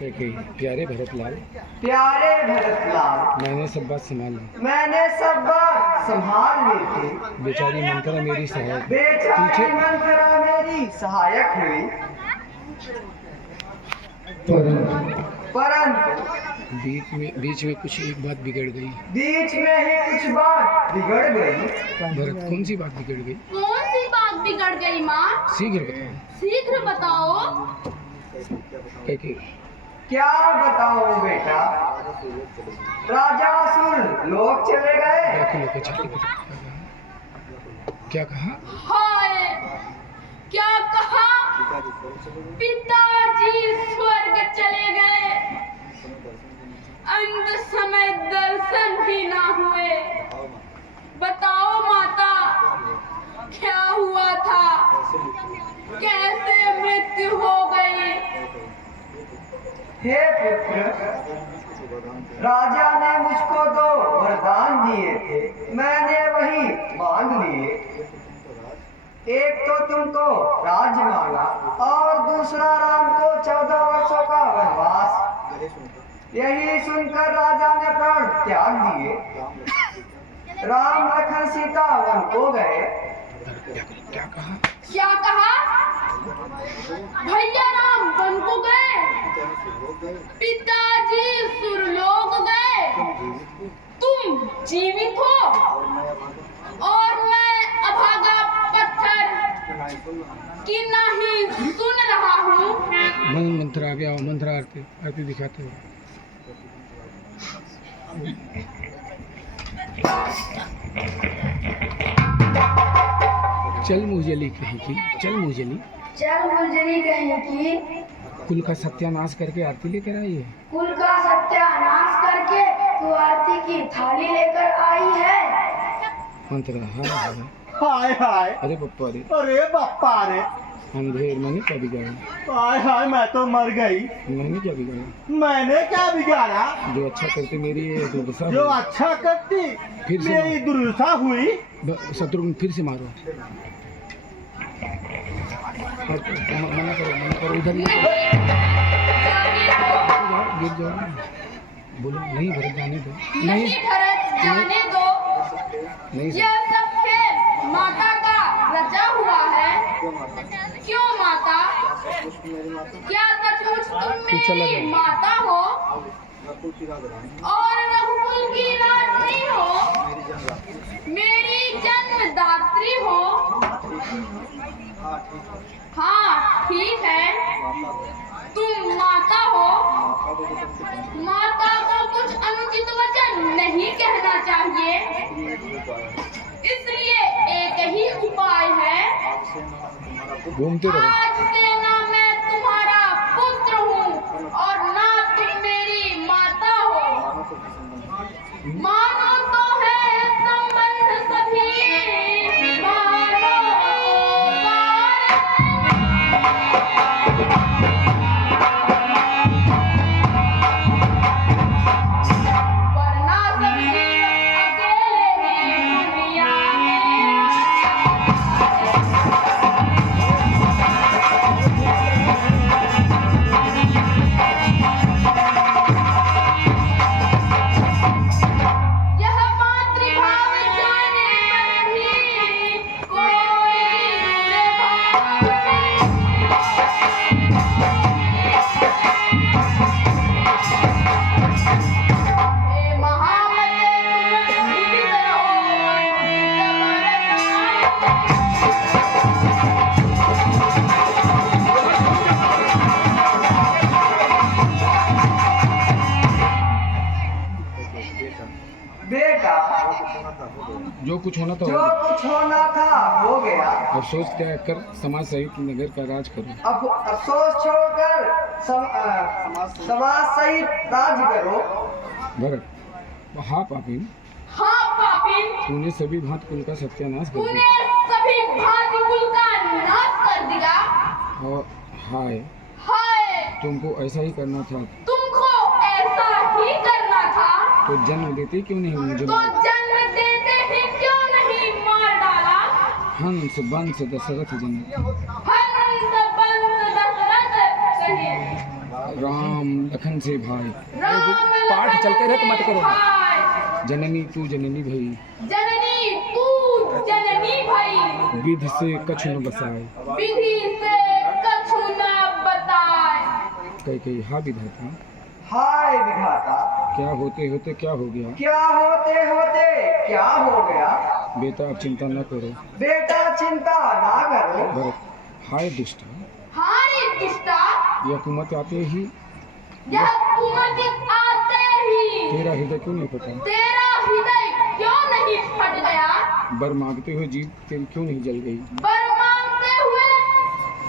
प्यारे भरतलाल, प्यारे भरतलाल, मैंने सब बात संभाल ली। मैंने सब बात संभाल ली थी। बेचारी मंत्रा मेरी सहायक बेचारी मंत्रा मेरी सहायक हुई, परंतु बीच में कुछ एक बात बिगड़ गई। बीच में ही कुछ बात बिगड़ गई। भरत, कौन सी बात बिगड़ गई? कौन सी बात बिगड़ गई माँ? शीघ्र बताओ। शीघ्र बताओ। क्या बताऊं बेटा? राजासुर लोग चले गए। क्या कहा? हाय, क्या कहा? पिताजी स्वर्ग चले गए, अंत समय दर्शन भी ना हुए। बताओ माता, क्या हुआ था? कैसे मृत्यु हो गई? हे पुत्र, राजा ने मुझको 2 वरदान दिए थे, मैंने वही मांग लिए। एक तो तुमको राज मांगा और दूसरा राम को 14 वर्षों का वनवास। यही सुनकर राजा ने प्राण त्याग दिए। राम लखन सीता वन को गए। क्या कहा? क्या कहा? भैया राम वन को गए, पिताजी सुरलोक गए, तुम जीवित हो और मैं अभागा पत्थर की नहीं सुन रहा हूँ। मंत्र आ गया। मंत्र आरती दिखाते हो। चल मुझली कहेगी, चल मुझली, चल मुझली कहेगी, कुल का सत्यानाश करके आरती लेकर आई है। कुल का सत्यानाश करके तू आरती की थाली लेकर आई है। मंत्र हाँ। हाय हाय, अरे पप्पा रे, अरे बप्पा रे, अंधेर, मैंने क्या बिगाड़ा? हाय हाय, मैं तो मर गई। मैंने क्या बिगाड़ा? मैंने क्या बिगाड़ा? जो अच्छा करते मेरी ये दुर्दशा जो हुई। अच्छा करती फिर से मेरी दुर्दशा हुई। शत्रुघ्न फिर से मारो। मना करो, इधर गिर जाओ। बोलो नहीं भरत, जाने दो। नहीं भरत, जाने दो। नहीं यह सब खेल माता का रचा हुआ है। क्यों माता? क्या सचमुच तुम मेरी माता हो और रघुकुल की रानी हो, मेरी जन्मदात्री हो? हाँ ठीक है, तुम माता हो। माता को कुछ अनुचित वचन नहीं कहना चाहिए, इसलिए एक ही उपाय है। घूमते रहो। आज से ना मैं तुम्हारा पुत्र हूँ और ना तुम मेरी माता हो। मानो तो है संबंध सभी, मानो वरना सभी अकेले ही दुनिया में। यह मातृभाव जाने पर भी कोई दूर भाव हे महामते तुम जीवित रहो, बेटा, जो कुछ होना था जो कुछ होना था हो गया। अफसोस त्याग कर समाज सहित नगर का राज करो। अब अफसोस छोड़कर समाज सहित राज करो। भरत, हाँ पापिन, हाँ पापिन, तूने सभी भांत कुल का सत्यानाश कर तूने दिया सभी भांति कुल का नाश कर दिया। और हाय, हाय, तुमको ऐसा ही करना था तुमको ऐसा ही करना था तो जन्म देते क्यों नहीं मुझे तो जन्म देते ही क्यों नहीं मार डाला? हंस वंश दशरथ जन। हंस वंश दशरथ सही। राम लखन से भाई। राम पाठ चलते रहे तो मत करो। भाई। जननी तू जननी भई, जननी तू जननी भई, विधि से कछु न बसाए। विधि से कछु न बताए। कई हा विधाता, हाय विधाता, क्या होते होते क्या हो गया। क्या होते होते क्या हो गया। बेटा अब चिंता न करो। बेटा चिंता ना करो। भरत, हाय दुष्ट, हारे दुष्टा, यह कुमत आते ही यह कुमति आते ही तेरा हृदय क्यों नहीं फटा। तेरा हृदय क्यों नहीं फट गया। बर मांगते हुए जीभ तेरी क्यों नहीं जल गई। बर मांगते हुए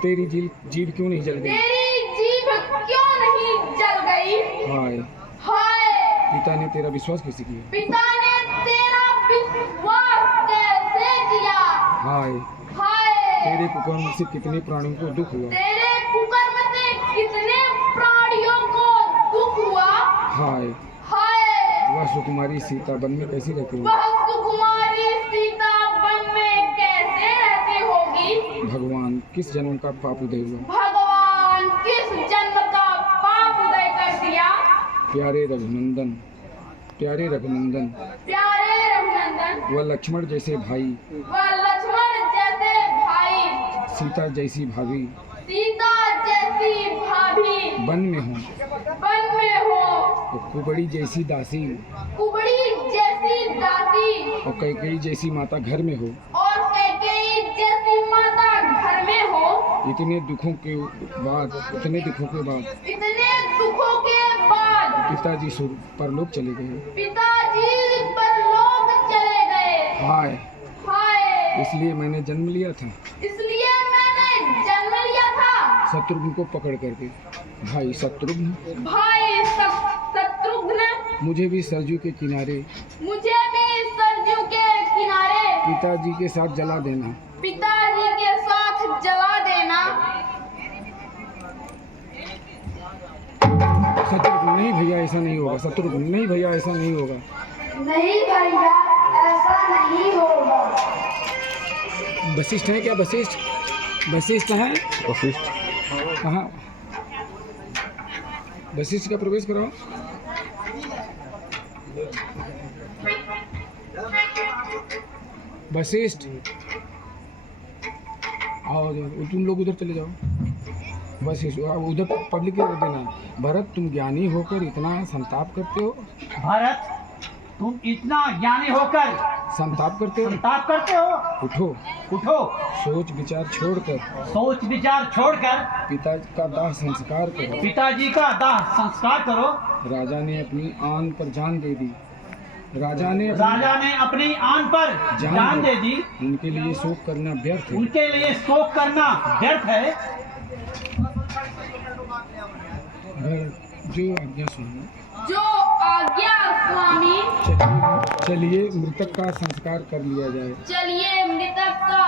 तेरी जीभ क्यों नहीं जल गई। तेरी जीभ क्यों नहीं जल गई। हाय, हाय, पिता ने तेरा विश्वास कैसे किया। पिता ने तेरा विश्वास कैसे किया। हाय, हाय, तेरे कुकर्म से कितने प्राणियों को दुख हुआ। तेरे कुकर्म से कितने प्राणियों को दुख हुआ। हाय, हाय, वह सुकुमारी सीता वन में कैसी रहती होगी। वह सुकुमारी सीता वन में कैसे रहती होगी। भगवान किस जन्म का पाप उदय हुआ। भगवान किस जन्म का पाप उदय कर दिया। प्यारे रघुनंदन, प्यारे रघुनंदन, प्यारे रघुनंदन, वह लक्ष्मण जैसे भाई, वह लक्ष्मण जैसे भाई, सीता जैसी भाभी सीता जैसी भाभी वन में हो। वन में हो। कुबड़ी जैसी दासी कुबड़ी जैसी दासी और कैकेयी जैसी माता घर में हो। और कैकेयी जैसी माता घर में हो। इतने दुखों के बाद इतने दुखों के बाद पिताजी परलोक चले गए। पिताजी परलोक चले गए। हाय, हाय, इसलिए मैंने जन्म लिया था इसलिए मैंने जन्म लिया था। शत्रुघ्न को पकड़ करके। भाई शत्रुघ्न, भाई शत्रुघ्न, मुझे भी सरजू के किनारे मुझे भी सरजू के किनारे पिताजी के साथ जला देना। पिताजी के साथ जला देना। शत्रुघ्न, नहीं भैया ऐसा नहीं होगा। शत्रुघ्न, नहीं भैया ऐसा नहीं होगा। नहीं भैया, ऐसा नहीं होगा। वशिष्ठ है क्या। वशिष्ठ, वशिष्ठ है। वशिष्ठ कहाँ। वशिष्ठ का प्रवेश कराओ। वशिष्ठ आओ, तुम लोग उधर चले जाओ। वशिष्ठ उधर पब्लिक के देना। भरत, तुम ज्ञानी होकर इतना संताप करते हो। भरत, तुम इतना ज्ञानी होकर संताप करते हो। संताप करते हो। उठो, उठो, सोच विचार छोड़कर सोच विचार छोड़कर पिता का दाह संस्कार करो। पिताजी का दाह संस्कार करो। राजा ने अपनी आन पर जान दे दी। राजा ने अपनी आन पर जान दे दी। उनके लिए शोक करना व्यर्थ है। उनके लिए शोक करना व्यर्थ है। जो आज्ञा सुनो। जो आज्ञा स्वामी। चलिए मृतक का संस्कार कर लिया जाए। चलिए मृतक का